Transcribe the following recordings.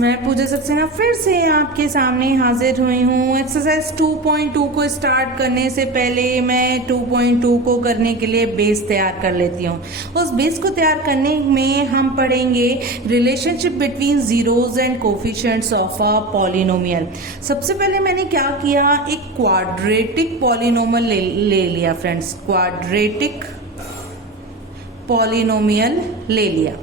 मैं पूजा सक्सेना फिर से आपके सामने हाजिर हुई हूँ। एक्सरसाइज 2.2 को स्टार्ट करने से पहले मैं 2.2 को करने के लिए बेस तैयार कर लेती हूँ। उस बेस को तैयार करने में हम पढ़ेंगे relationship between zeros and coefficients of a polynomial. सबसे पहले मैंने क्या किया, एक क्वाड्रेटिक पॉलिनोमियल ले लिया फ्रेंड्स, क्वाड्रेटिक पॉलिनोमियल ले लिया।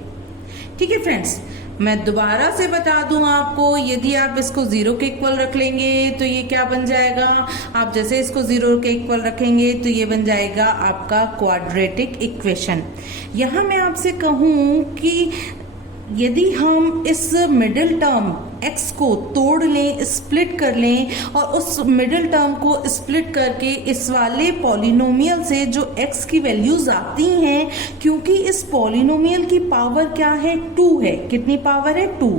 ठीक है फ्रेंड्स, मैं दोबारा से बता दूं आपको, यदि आप इसको जीरो के इक्वल रख लेंगे तो ये क्या बन जाएगा, आप जैसे इसको जीरो के इक्वल रखेंगे तो ये बन जाएगा आपका क्वाड्रेटिक इक्वेशन। यहां मैं आपसे कहूं कि यदि हम इस मिडिल टर्म x को तोड़ लें, स्प्लिट कर लें और उस मिडिल टर्म को स्प्लिट करके इस वाले पॉलिनोमियल से जो x की वैल्यूज आती हैं, क्योंकि इस पॉलिनोमियल की पावर क्या है, 2 है। कितनी पावर है, 2।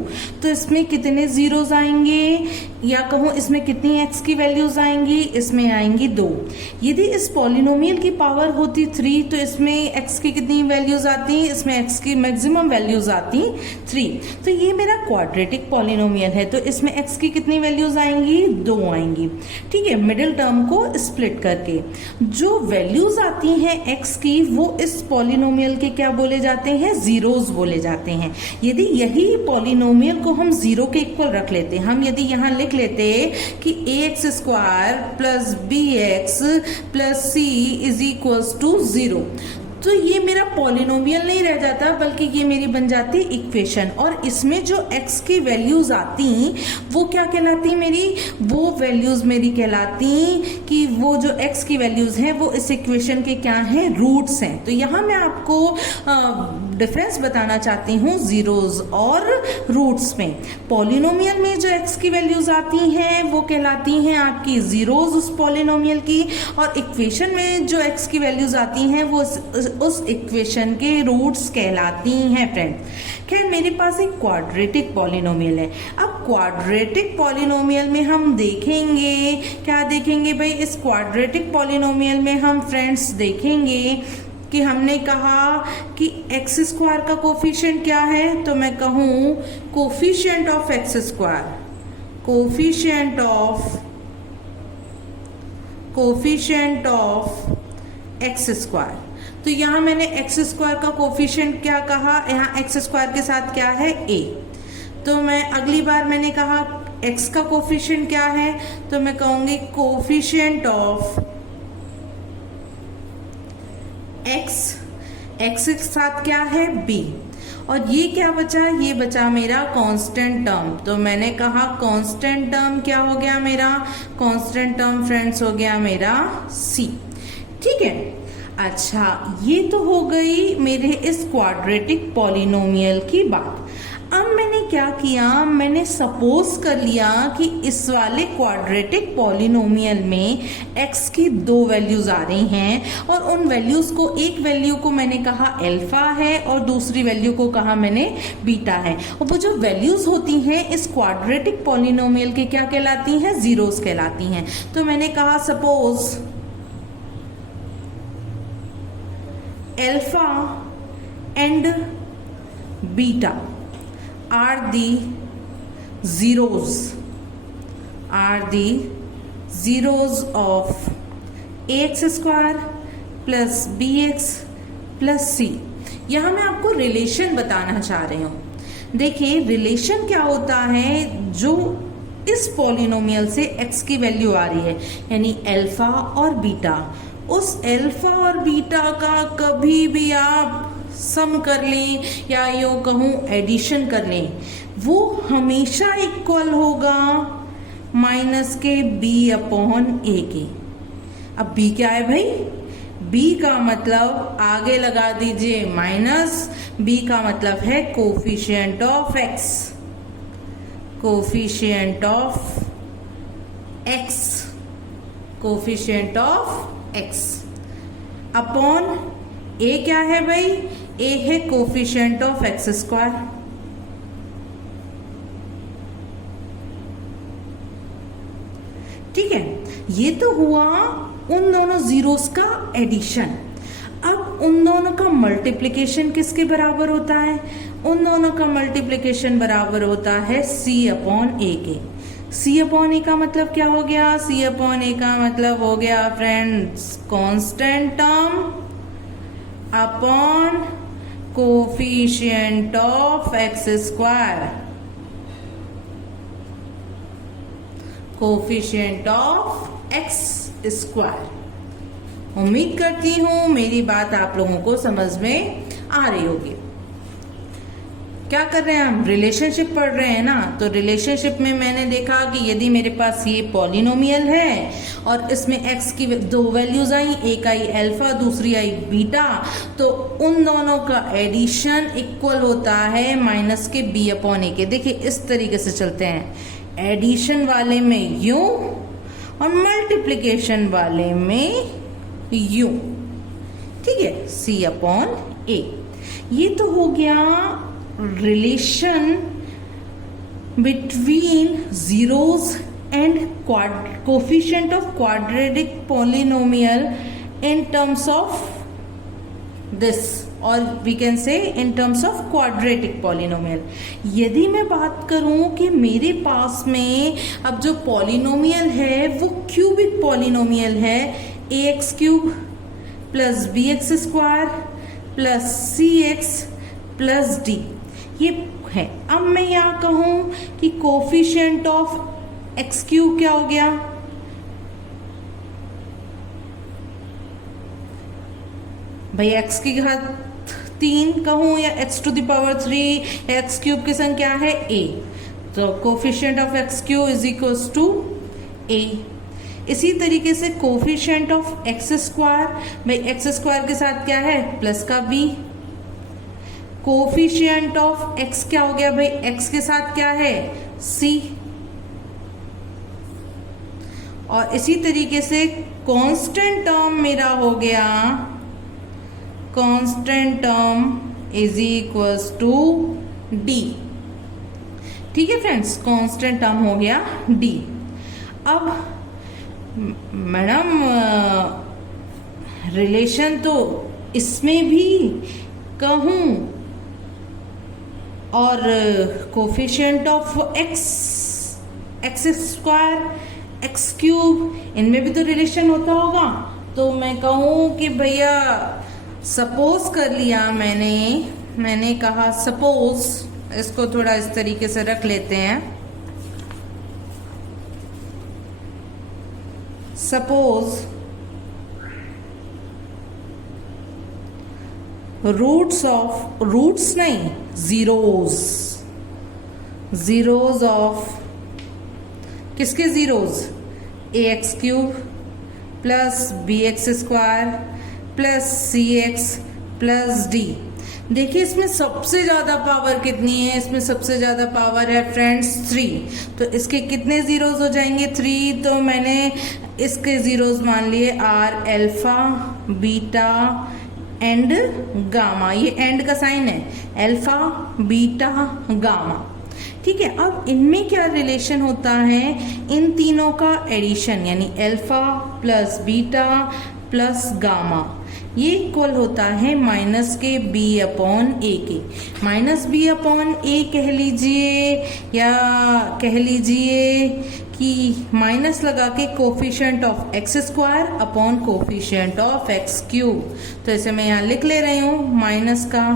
तो इसमें कितने जीरोज आएंगे, या कहूँ इसमें कितनी x की वैल्यूज आएंगी, इसमें आएंगी 2। यदि इस पॉलिनोमियल की पावर होती 3 तो इसमें x की कितनी वैल्यूज आती, इसमें x की मैक्सिमम वैल्यूज आती 3। तो ये मेरा क्वाड्रेटिक पॉलिनोमियल है, तो इसमें x की कितनी वैल्यूज आएंगी, 2 आएंगी। ठीक है, मिडिल टर्म को स्प्लिट करके जो वैल्यूज आती हैं x की, वो इस पॉलिनोमियल के क्या बोले जाते हैं, जीरोज बोले जाते हैं। यदि यही पॉलिनोमियल को हम जीरो के इक्वल रख लेते, हम यदि यहाँ लिख लेते कि ax square plus bx plus c is equals to 0, तो ये मेरा पॉलिनोमियल नहीं रह जाता, बल्कि ये मेरी बन जाती इक्वेशन। और इसमें जो x की वैल्यूज आती वो क्या कहलाती मेरी, वो वैल्यूज मेरी कहलाती कि वो जो x की वैल्यूज हैं वो इस इक्वेशन के क्या हैं, रूट्स हैं। तो यहाँ मैं आपको डिफरेंस बताना चाहती हूँ जीरोज और रूट्स में। पॉलिनोमियल में जो x की वैल्यूज आती हैं वो कहलाती हैं आपकी जीरोज उस पॉलिनोमियल की, और इक्वेशन में जो x की वैल्यूज आती हैं वो उस इक्वेशन के रूट्स कहलाती हैं फ्रेंड। खैर, मेरे पास एक क्वाड्रेटिक पॉलिनोमियल है। अब क्वाड्रेटिक पॉलिनोमियल में हम देखेंगे, क्या देखेंगे भाई, इस क्वाड्रेटिक पॉलिनोमियल में हम फ्रेंड्स देखेंगे कि हमने कहा कि एक्स स्क्वायर का कोफिशिएंट क्या है, तो मैं कहूं coefficient of x square, coefficient of x square. तो यहाँ मैंने एक्स स्क्वायर का कोफिशिएंट क्या कहा, यहाँ एक्स स्क्वायर के साथ क्या है, a। तो मैं अगली बार मैंने कहा x का कोफिशिएंट क्या है, तो मैं कहूंगी कोफिशिएंट ऑफ x के साथ क्या है, b। और ये क्या बचा, ये बचा मेरा कांस्टेंट टर्म। तो मैंने कहा कांस्टेंट टर्म क्या हो गया मेरा, कांस्टेंट टर्म फ्रेंड्स हो गया मेरा c। ठीक है, अच्छा, ये तो हो गई मेरे इस क्वाड्रेटिक पॉलिनोमियल की बात। अब मैंने क्या किया, मैंने सपोज कर लिया कि इस वाले क्वाड्रेटिक पॉलिनोमियल में x की 2 वैल्यूज आ रही हैं, और उन वैल्यूज को, एक वैल्यू को मैंने कहा अल्फा है और दूसरी वैल्यू को कहा मैंने बीटा है। और वो जो वैल्यूज होती हैं इस क्वाड्रेटिक पॉलिनोमियल के क्या कहलाती हैं, जीरोस कहलाती हैं। तो मैंने कहा suppose alpha and beta are the zeros of ax square plus bx plus c। यहाँ मैं आपको रिलेशन बताना चाह रही हूँ। देखिए, रिलेशन क्या होता है, जो इस पॉलिनोमियल से x की वैल्यू आ रही है, यानी अल्फा और बीटा, उस अल्फा और बीटा का कभी भी आप सम कर लें या यूं कहूं एडिशन कर लें, वो हमेशा इक्वल होगा माइनस के b अपॉन a के। अब b क्या है भाई, b का मतलब आगे लगा दीजिए माइनस, b का मतलब है coefficient of x, coefficient of x, coefficient of x upon a क्या है भाई, a है कोफिशिएंट ऑफ एक्स स्क्वायर। ठीक है, ये तो हुआ उन दोनों जीरोस का एडिशन। अब अब उन दोनों का मल्टीप्लिकेशन किसके बराबर होता है? उन दोनों का मल्टीप्लिकेशन बराबर होता है c अपॉन ए के। c अपॉन ए का मतलब क्या हो गया? c अपॉन ए का मतलब हो गया friends constant term upon coefficient of x square, coefficient of x square. उम्मीद करती हूं मेरी बात आप लोगों को समझ में आ रही होगी। क्या कर रहे हैं हम? रिलेशनशिप पढ़ रहे हैं ना। तो रिलेशनशिप में मैंने देखा कि यदि मेरे पास ये पॉलिनोमियल है और इसमें x की दो वैल्यूज आई, एक आई अल्फा दूसरी आई बीटा, तो उन दोनों का एडिशन इक्वल होता है माइनस के b अपॉन ए के। देखिए इस तरीके से चलते हैं, एडिशन वाले में यूं और मल्टीप्लिकेशन वाले में यूं, ठीक है, c अपॉन ए। ये तो हो गया relation between zeros and coefficient of quadratic polynomial in terms of this, और we can say in terms of quadratic polynomial. यदि मैं बात करूं कि मेरे पास में अब जो पॉलिनोमियल है वो क्यूबिक पॉलिनोमियल है, a x cube plus b x square plus c x plus d, ये है। अब मैं यहाँ कहूं कि कोफिशिएंट ऑफ एक्स क्यूब क्या हो गया? भाई एक्स की घात 3 कहूं या x to the power 3, x cube की संख्या है a, तो coefficient of x cube is equals to a। इसी तरीके से कोफिशिएंट ऑफ एक्स स्क्वायर, भाई एक्स स्क्वायर के साथ क्या है? प्लस का b। कोफिशिएंट ऑफ x क्या हो गया? भाई x के साथ क्या है? c। और इसी तरीके से कांस्टेंट टर्म मेरा हो गया, constant term is equals to d। ठीक है फ्रेंड्स, कांस्टेंट टर्म हो गया d। अब मैडम रिलेशन तो इसमें भी कहूं और coefficient of x, x square, x cube, इनमें भी तो रिलेशन होता होगा। तो मैं कहूं कि भैया सपोज कर लिया मैंने कहा सपोज, इसको थोड़ा इस तरीके से रख लेते हैं। सपोज रूट्स नहीं, जीरोज ऑफ किसके zeros? A x cube plus b x square plus c x plus d. देखिए इसमें सबसे ज्यादा पावर कितनी है? इसमें सबसे ज्यादा पावर है फ्रेंड्स 3। तो इसके कितने जीरोज हो जाएंगे? 3। तो मैंने इसके जीरोज मान लिए are alpha beta and gamma, ये एंड का साइन है, अल्फा बीटा गामा। ठीक है, अब इनमें क्या रिलेशन होता है? इन तीनों का एडिशन यानी alpha plus beta plus gamma, ये इक्वल होता है माइनस के b अपॉन ए के। माइनस b अपॉन ए कह लीजिए या कह लीजिए कि माइनस लगा के coefficient of x square upon coefficient of x cube. तो इसे मैं यहाँ लिख ले रही हूँ, माइनस का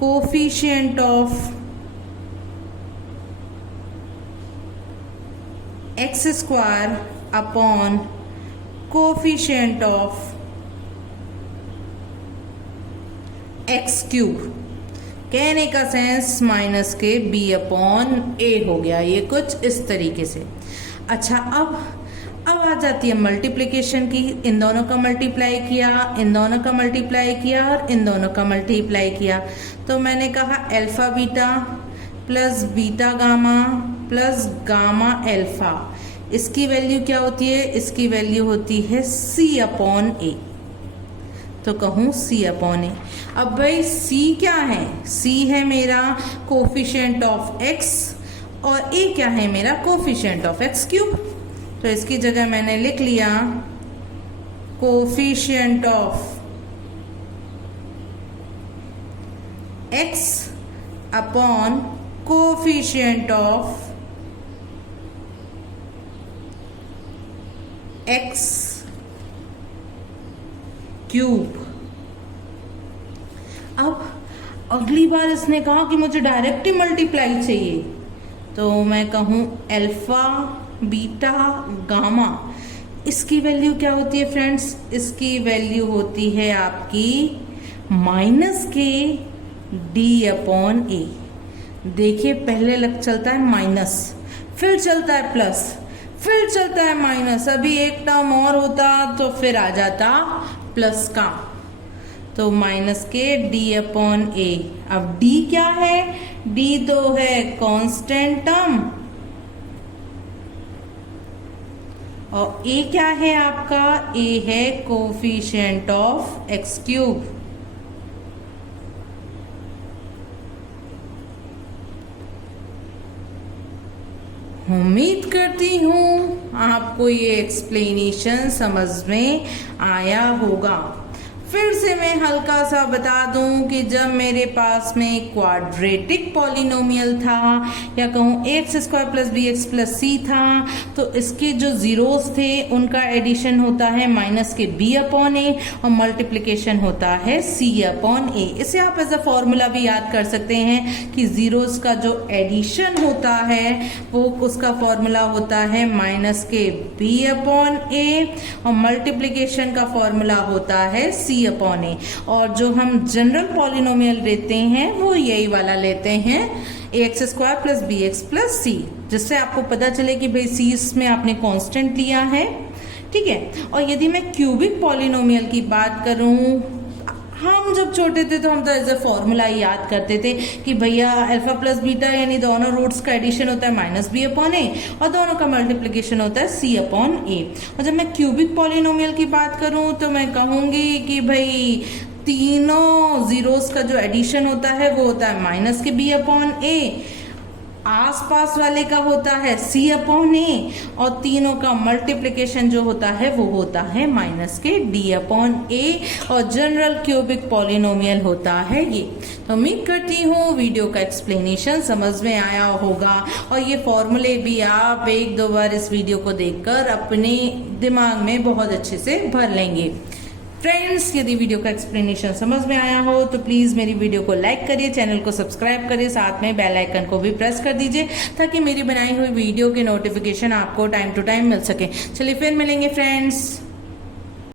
coefficient of x square upon coefficient of x cube. कहने का सेंस माइनस के b अपॉन ए हो गया, ये कुछ इस तरीके से। अच्छा, अब आ जाती है मल्टीप्लिकेशन की। इन दोनों का मल्टीप्लाई किया, इन दोनों का मल्टीप्लाई किया और इन दोनों का मल्टीप्लाई किया। तो मैंने कहा alpha beta plus beta gamma plus gamma alpha, इसकी वैल्यू क्या होती है? इसकी वैल्यू होती है c अपॉन ए। तो कहूँ c अपॉन ए। अब भाई c क्या है? c है मेरा कोफिशिएंट ऑफ x और a क्या है? मेरा कोफिशिएंट ऑफ x क्यूब। तो इसकी जगह मैंने लिख लिया coefficient of x upon coefficient of x cube. अब अगली बार इसने कहा कि मुझे डायरेक्ट ही मल्टीप्लाई चाहिए, तो मैं कहूँ अल्फा बीटा गामा, इसकी वैल्यू क्या होती है फ्रेंड्स? इसकी वैल्यू होती है आपकी माइनस के डी अपॉन ए। देखिए पहले लग चलता है माइनस, फिर चलता है प्लस, फिर चलता है माइनस, अभी एक टर्म और होता तो फिर आ जाता प्लस का, तो माइनस के डी अपॉन ए। अब डी क्या है? डी तो है कांस्टेंट टर्म, और ए क्या है आपका? ए है कोफिशिएंट ऑफ एक्स क्यूब। उम्मीद करती हूँ आपको ये एक्सप्लेनेशन समझ में आया होगा। फिर से मैं हल्का सा बता दूं कि जब मेरे पास में क्वाड्रेटिक पॉलिनोमियल था, या कहूँ x square plus b x plus c था, तो इसके जो जीरोस थे उनका एडिशन होता है माइनस के बी अपॉन ए, और मल्टीप्लिकेशन होता है सी अपॉन ए। इसे आप एज अ फॉर्मूला भी याद कर सकते हैं कि जीरोस का जो एडिशन होता है वो उसका फॉर्मूला होता है माइनस के बी अपॉन ए, और मल्टीप्लिकेशन का फॉर्मूला होता है सी अपॉन ए। और जो हम जनरल पॉलिनोमियल लेते हैं वो यही वाला लेते हैं, x square plus b x plus c, जिससे आपको पता चले कि भाई सी इसमें आपने कांस्टेंट लिया है, ठीक है। और यदि मैं क्यूबिक पॉलिनोमियल की बात करूं, हम जब छोटे थे तो हम तो एज ए फॉर्मूला याद करते थे कि भैया अल्फा प्लस बीटा यानी दोनों रूट्स का एडिशन होता है माइनस बी अपॉन ए, और दोनों का मल्टीप्लिकेशन होता है सी अपॉन ए। और जब मैं क्यूबिक पॉलिनोमियल की बात करूं तो मैं कहूंगी कि भाई तीनों जीरोस का जो एडिशन होता है वो होता है माइनस के बी अपॉन ए, आसपास वाले का होता है सी अपॉन ए, और तीनों का मल्टीप्लिकेशन जो होता है वो होता है माइनस के डी अपॉन ए, और जनरल क्यूबिक पॉलिनोमियल होता है ये। तो उम्मीद करती हूँ वीडियो का एक्सप्लेनेशन समझ में आया होगा, और ये फॉर्मूले भी आप एक दो बार इस वीडियो को देखकर अपने दिमाग में बहुत अच्छे से भर लेंगे। फ्रेंड्स, यदि वीडियो का एक्सप्लेनेशन समझ में आया हो तो प्लीज मेरी वीडियो को लाइक करिए, चैनल को सब्सक्राइब करिए, साथ में बेल आइकन को भी प्रेस कर दीजिए ताकि मेरी बनाई हुई वीडियो के नोटिफिकेशन आपको टाइम टू टाइम मिल सके। चलिए फिर मिलेंगे फ्रेंड्स।